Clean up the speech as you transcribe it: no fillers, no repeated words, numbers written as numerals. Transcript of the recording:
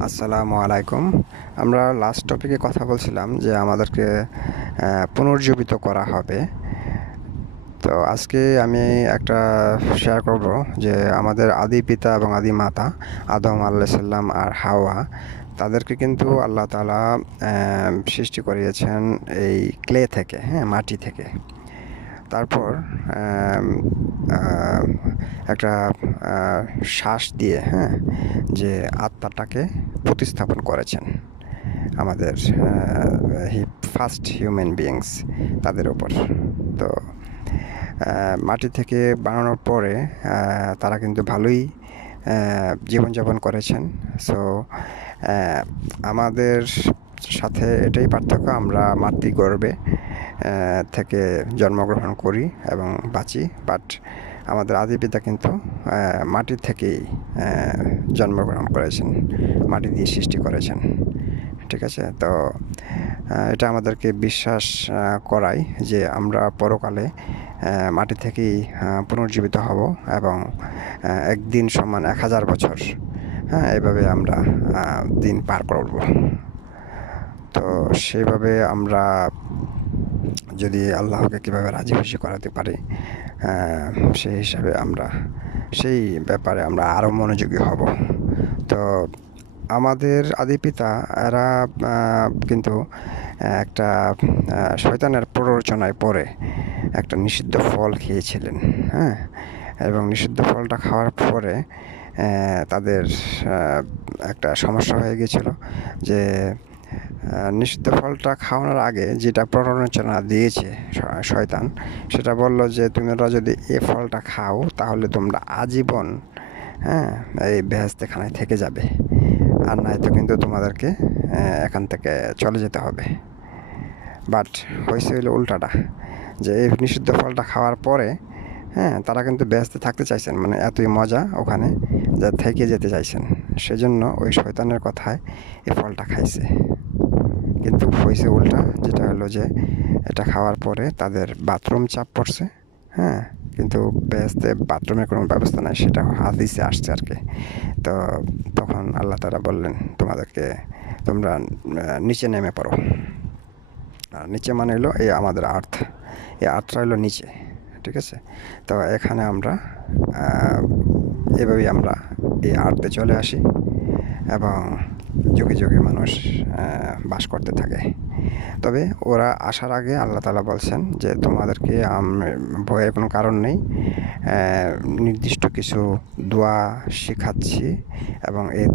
আসসালামু আলাইকুম। আমরা লাস্ট টপিকে কথা বলছিলাম যে আমাদেরকে পুনর্জীবিত করা হবে। তো আজকে আমি একটা শেয়ার করব যে আমাদের আদি পিতা এবং আদি মাতা আদম আলাইহিস সালাম আর হাওয়া, তাদেরকে কিন্তু আল্লাহ তাআলা সৃষ্টি করিয়েছেন এই ক্লে থেকে, হ্যাঁ, মাটি থেকে। তারপর আম, আহ, একটা শ্বাস দিয়ে, হ্যাঁ, যে আত্মাটাকে প্রতিস্থাপন করেছেন আমাদের ফার্স্ট হিউম্যান বিইংস তাদের ওপর। তো মাটি থেকে বানানোর পরে তারা কিন্তু ভালোই জীবনযাপন করেছেন। সো আমাদের সাথে এটাই পার্থক্য, আমরা মাতৃগর্ভে থেকে জন্মগ্রহণ করি এবং বাঁচি, বাট আমাদের আদি পিতা কিন্তু মাটি থেকেই জন্মগ্রহণ করেছেন, মাটি দিয়ে সৃষ্টি করেছেন। ঠিক আছে? তো এটা আমাদেরকে বিশ্বাস করায় যে আমরা পরকালে মাটি থেকেই পুনর্জীবিত হব এবং একদিন সমান 1000 বছর, হ্যাঁ, এভাবে আমরা দিন পার করব। তো সেইভাবে আমরা যদি আল্লাহকে কীভাবে রাজি খুশি করাতে পারি, সেই হিসাবে আমরা সেই ব্যাপারে আমরা আরও মনোযোগী হব। তো আমাদের আদি পিতা এরা কিন্তু একটা শয়তানের প্ররোচনায় পড়ে একটা নিষিদ্ধ ফল খেয়েছিলেন, হ্যাঁ, এবং নিষিদ্ধ ফলটা খাওয়ার পরে তাদের একটা সমস্যা হয়ে গিয়েছিল যে নিষিদ্ধ ফলটা খাওয়ানোর আগে যেটা প্ররোচনা দিয়েছে শয়তান, সেটা বলল যে তোমরা যদি এই ফলটা খাও তাহলে তোমরা আজীবন, হ্যাঁ, এই বেহেশতেখানায় থেকে যাবে, আর নয়তো কিন্তু তোমাদেরকে এখান থেকে চলে যেতে হবে। বাট হয়েছে হইলো উল্টাটা, যে এই নিষিদ্ধ ফলটা খাওয়ার পরে, হ্যাঁ, তারা কিন্তু ব্যস্ত থাকতে চাইছেন, মানে এতই মজা ওখানে যা থেকে যেতে চাইছেন, সেজন্য ওই শয়তানের কথায় এই ফলটা খাইছে। কিন্তু হয়েছে উল্টা, যেটা হলো যে এটা খাওয়ার পরে তাদের বাথরুম চাপ পড়ছে, হ্যাঁ, কিন্তু বেহেশতে বাথরুমের কোনো ব্যবস্থা নাই, সেটা হাদিসে আসছে আর কি। তো তখন আল্লাহ তাআলা বললেন তোমরা নিচে নেমে পড়ো। আর নিচে মানে হলো এই আমাদের আর্থ, এই আর্থটা হলো নিচে। ঠিক আছে? তো এখানে আমরা এভাবেই আমরা এই আর্থে চলে আসি এবং যুগে যুগে মানুষ বাস করতে থাকে। তবে ওরা আসার আগে আল্লাহ তাআলা বলছেন যে তোমাদেরকে ভয়ের কোনো কারণ নেই, নির্দিষ্ট কিছু দোয়া শেখাচ্ছি এবং এই